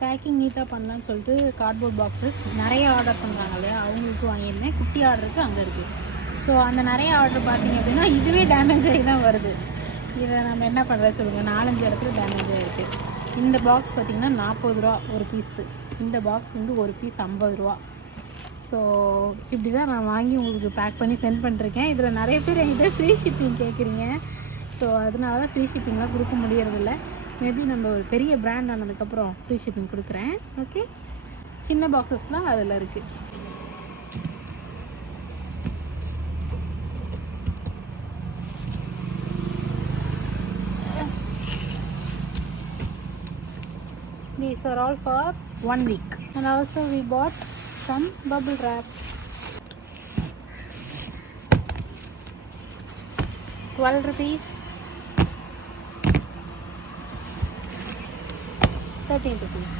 Packing நீட்டாக பண்ணலான்னு சொல்லிட்டு கார்ட்போர்ட் பாக்ஸஸ் நிறைய ஆர்டர் பண்ணுறாங்க இல்லையா, அவங்களுக்கு வாங்கியிருந்தேன். குட்டி ஆர்டருக்கு அங்கே இருக்குது. ஸோ அந்த நிறைய ஆர்டர் பார்த்தீங்க அப்படின்னா இதுவே டேமேஜ் ஆகி தான் வருது. இதை நம்ம என்ன பண்ணுறது சொல்லுங்கள், 4-5 இடத்துல டேமேஜ் ஆகிருக்கு. இந்த பாக்ஸ் பார்த்திங்கன்னா 40 ரூபா ஒரு பீஸு. இந்த பாக்ஸ் வந்து ஒரு பீஸ் 50 ரூபா. ஸோ இப்படி தான் நான் வாங்கி உங்களுக்கு பேக் பண்ணி சென்ட் பண்ணிருக்கேன். இதில் நிறைய பேர் என்கிட்ட ஃப்ரீ ஷிப்பிங் கேட்குறீங்க. ஸோ அதனால தான் ஃப்ரீ ஷிப்பிங்லாம் கொடுக்க முடியறதில்ல. மேபி நம்ம ஒரு பெரிய பிராண்ட் ஆனதுக்கப்புறம் ஃப்ரீ ஷிப்பிங் கொடுக்குறேன். ஓகே, சின்ன பாக்ஸஸ்லாம் அதில் இருக்குது. These are all for 1 week. And also we bought some bubble wrap. 12 rupees. 13 rupees.